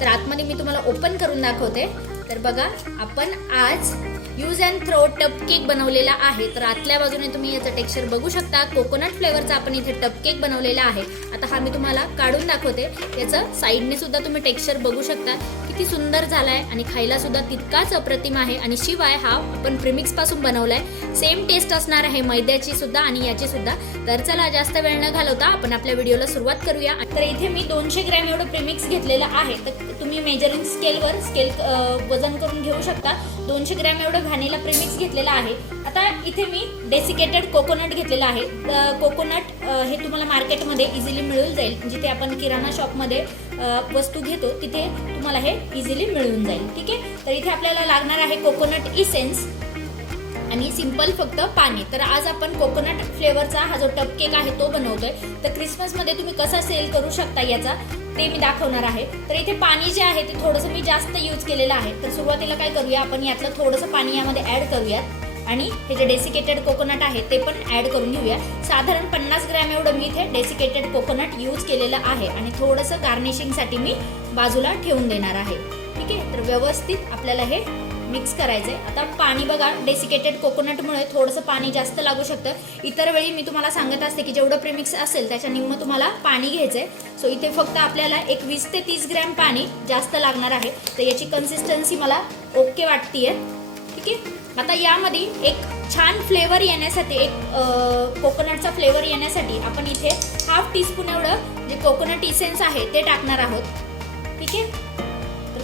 तर आतमध्ये मी तुम्हाला ओपन करून दाखवते। तर बघा, आपण आज यूज अँड थ्रो टप केक बनवलेला आहे। तर आतल्या बाजूने तुम्ही याचं टेक्स्चर बघू शकता। कोकोनट फ्लेवरचा आपण इथे टप केक बनवलेला आहे। आता हा मी तुम्हाला काढून दाखवते। याचं साईडने सुद्धा तुम्ही टेक्स्चर बघू शकता, किती सुंदर झालाय आणि खायला सुद्धा तितकाच अप्रतिम आहे। आणि शिवाय हा आपण प्रीमिक्स पासून बनवलाय, सेम टेस्ट असणार आहे मैद्याची सुद्धा आणि याची सुद्धा। तर चला जास्त वेळ न घालवता आपण आपल्या व्हिडिओला सुरुवात करूया। तर इथे मी 200 ग्रॅम एवढं प्रीमिक्स घेतलेलं आहे। तर तुम्ही मेजरिंग स्केलवर वजन करून घेऊ शकता। 200 ग्रॅम एवढं व्हॅनिला प्रीमिक्स घेतलेलं आहे। आता इथे मी डेसिकेटेड कोकोनट घेतलेला आहे। कोकोनट हे तुम्हाला मार्केटमध्ये इझिली मिळून जाईल, जिथे आपण किराणा शॉपमध्ये वस्तू घेतो तिथे तुम्हाला हे इझिली मिळून जाईल। ठीक आहे, तर इथे आपल्याला लागणार आहे कोकोनट इसेन्स आणि सिंपल फक्त पाणी। तर आज आपण कोकोनट फ्लेवरचा हा जो टप केक आहे तो बनवतोय। तर क्रिसमसमध्ये तुम्ही कसा सेल करू शकता याचा ते मी दाखवणार आहे। तर इथे पाणी जे आहे ते थोडंसं मी जास्त यूज केलेलं आहे। तर सुरुवातीला काय करूया, आपण यातलं थोडंसं पाणी यामध्ये ॲड करूयात आणि हे जे डेसिकेटेड कोकोनट आहे ते पण ॲड करून घेऊया। साधारण 50 ग्रॅम एवढं मी इथे डेसिकेटेड कोकोनट यूज केलेलं आहे आणि थोडंसं गार्निशिंगसाठी मी बाजूला ठेवून देणार आहे। ठीक आहे, तर व्यवस्थित आपल्याला हे मिक्स करायचंय। आता पाणी बघा, डेसिकेटेड कोकोनटमुळे थोडंसं पाणी जास्त लागू शकतं। इतर वेळी मी तुम्हाला सांगत असते की जेवढं प्रीमिक्स असेल त्याच्या निम्म तुम्हाला पाणी घ्यायचंय। सो इथे फक्त आपल्याला एक 20 ते 30 ग्रॅम पाणी जास्त लागणार आहे। तर याची कन्सिस्टन्सी मला ओके वाटतीये। ठीक आहे, आता यामध्ये एक छान फ्लेवर येण्यासाठी, एक कोकोनटचा फ्लेवर येण्यासाठी आपण इथे हाफ टीस्पून एवढं जे कोकोनट इसेन्स आहे ते टाकणार आहोत। ठीक आहे,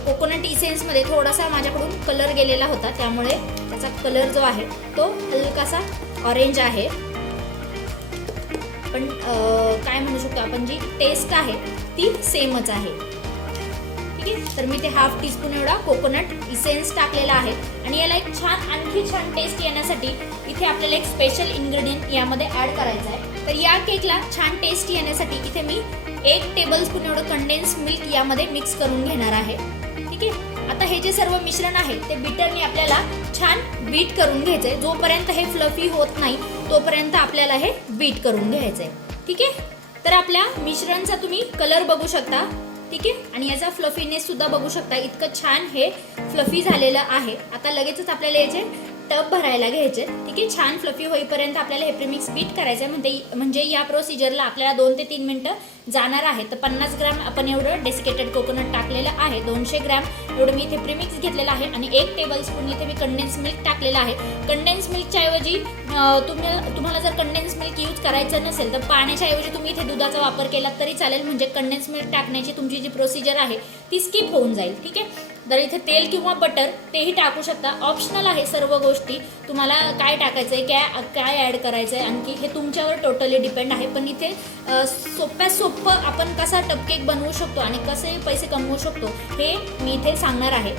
कोकोनट इसेन्समध्ये थोडासा माझ्याकडून कलर गेलेला होता, त्यामुळे त्याचा कलर जो आहे तो हलकासा ऑरेंज आहे। पण काय म्हणू शकतो आपण, जी टेस्ट आहे ती सेमच आहे। ठीक आहे, तर मी ते हाफ टीस्पून एवढा कोकोनट इसेन्स टाकलेला आहे आणि याला एक आणखी छान टेस्ट येण्यासाठी इथे आपल्याला एक स्पेशल इन्ग्रेडियंट यामध्ये ॲड करायचं आहे। तर या केकला छान टेस्ट येण्यासाठी इथे मी 1 टेबलस्पून एवढं कंडेन्स मिल्क यामध्ये मिक्स करून घेणार आहे। ठीक आहे, आता हे जे सर्व मिश्रण आहे ते बीटरने आपल्याला छान बीट करून घ्यायचंय। जोपर्यंत हे फ्लफी होत नाही तोपर्यंत आपल्याला हे बीट करून घ्यायचंय। ठीक आहे, तर आपल्या मिश्रणचा तुम्ही कलर बघू शकता। ठीक आहे, आणि याचा फ्लफीनेस सुद्धा बघू शकता, इतकं छान हे फ्लफी झालेलं आहे। आता लगेचच आपल्याला याचे टब भरायला घ्यायचे। ठीक आहे, छान फ्लफी होईपर्यंत आपल्याला हे प्रीमिक्स बीट करायचं म्हणजे या प्रोसिजरला आपल्याला 2 ते 3 मिनिटं जाणार आहे। तर 50 ग्रॅम आपण एवढं डेसिकेटेड कोकोनट टाकलेलं आहे, 200 ग्रॅम एवढं मी इथे प्रीमिक्स घेतलेलं आहे आणि 1 टेबलस्पून इथे मी कंडेन्स मिल्क टाकलेलं आहे। कंडेन्स मिल्कच्या ऐवजी तुम्हाला जर कंडेन्स मिल्क यूज करायचं नसेल तर पाण्याच्या ऐवजी तुम्ही इथे दुधाचा वापर केला तरी चालेल, म्हणजे कंडेन्स मिल्क टाकण्याची तुमची जी प्रोसिजर आहे ती स्किप होऊन जाईल। ठीक आहे, जर इथे तेल किंवा बटर तेही टाकू शकता, ऑप्शनल आहे सर्व गोष्टी। तुम्हाला काय टाकायचंय, काय ॲड करायचंय आणखी हे तुमच्यावर टोटली डिपेंड आहे। पण इथे सोप्यात सोपं आपण कसा टप केक बनवू शकतो आणि कसे पैसे कमवू शकतो हे मी इथे सांगणार आहे।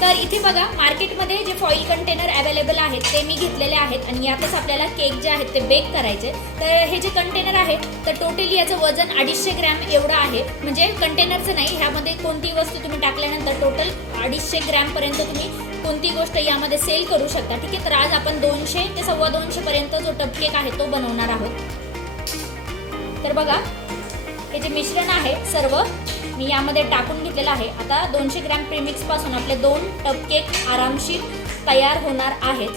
तर इथे बघा, मार्केटमध्ये जे फॉईल कंटेनर अवेलेबल आहेत ते मी घेतलेले आहेत आणि यातच आपल्याला केक जे आहेत ते बेक करायचे। तर हे जे कंटेनर आहे तर टोटली याचं वजन 250 ग्रॅम एवढं आहे, म्हणजे कंटेनरचं नाही, ह्यामध्ये कोणतीही वस्तू तुम्ही टाकल्यानंतर टोटल 250 ग्रॅमपर्यंत तुम्ही कोणती गोष्ट यामध्ये सेल करू शकता। ठीक आहे, तर आज आपण 200 ते 250 पर्यंत जो टप केक आहे तो बनवणार आहोत। तर बघा, हे जे मिश्रण आहे सर्व मी यामध्ये टाकून घेतलेलं आहे। आता 200 ग्रॅम प्रीमिक्स पासून आपले 2 टप केक आरामशीर तयार होणार आहेत।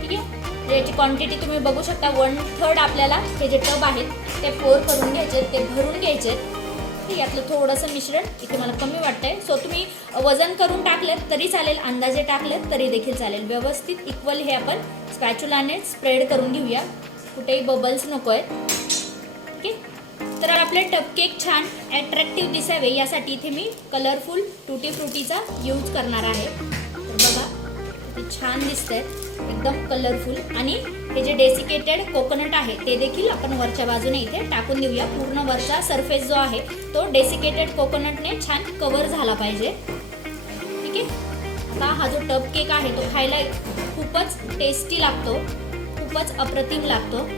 ठीक आहे, याची क्वांटिटी तुम्ही बघू शकता, 1/3 आपल्याला हे जे टब आहेत ते पोर करून घ्यायचे, ते भरून घ्यायचे। यातलं थोडंसं मिश्रण इथे मला कमी वाटतंय, सो तुम्ही वजन करून टाकलं तरी चालेल, अंदाजे टाकलं तरी देखील चालेल। व्यवस्थित इक्वल हे आपण स्पॅच्युलाने स्प्रेड करून घेऊया, कुठेही बबल्स नको आहेत। ठीक आहे, तर आपले टप केक छान अट्रॅक्टिव्ह दिसावे यासाठी इथे मी कलरफुल टूटी फ्रुटीचा यूज करणार आहे। तर बघा, ते छान दिसतंय, एकदम कलरफुल। आणि हे जे डेसिकेटेड कोकोनट आहे ते देखील आपण वरच्या बाजूने इथे टाकून देऊया। पूर्ण वरचा सरफेस जो आहे तो डेसिकेटेड कोकोनटने छान कव्हर झाला पाहिजे। ठीक आहे, आता हा जो टप केक आहे तो खायला खूपच टेस्टी लागतो, खूपच अप्रतिम लागतो।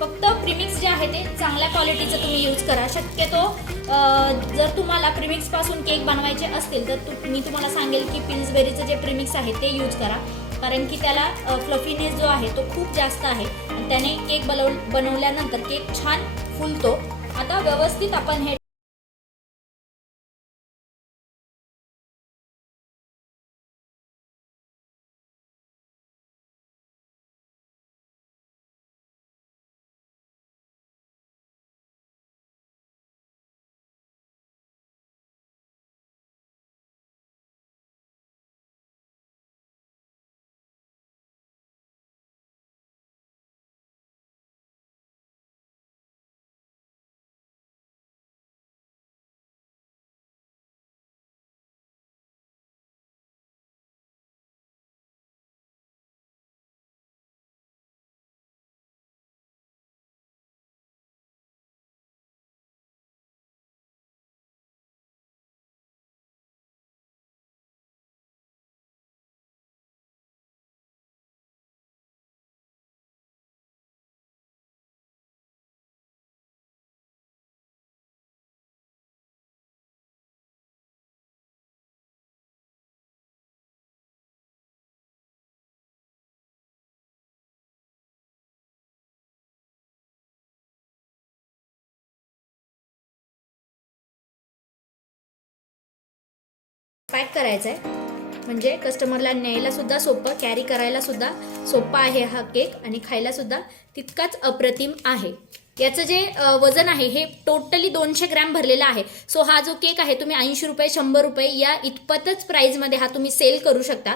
फक्त प्रीमिक्स जे आहे ते चांगल्या क्वालिटीचं तुम्ही यूज करा। शक्यतो जर तुम्हाला प्रीमिक्सपासून केक बनवायचे असतील तर मी तुम्हाला सांगेल की पिल्सबेरीचं जे प्रीमिक्स आहे ते यूज करा, कारण की त्याला फ्लफीनेस जो आहे तो खूप जास्त आहे आणि त्याने केक बनवल्यानंतर केक छान फुलतो। आता व्यवस्थित आपण हे पॅक करायचा आहे, म्हणजे कस्टमरला न्यायला सुद्धा सोपं, कॅरी करायला सुद्धा सोपा आहे हा केक आणि खायला सुद्धा तितकाच अप्रतिम आहे. याचं जे वजन आहे हे टोटली 200 ग्रॅम भरलेलं आहे. सो हा जो केक आहे तुम्ही 80 रुपये 100 रुपये या इतपतच प्राईजमध्ये हा तुम्ही सेल करू शकता.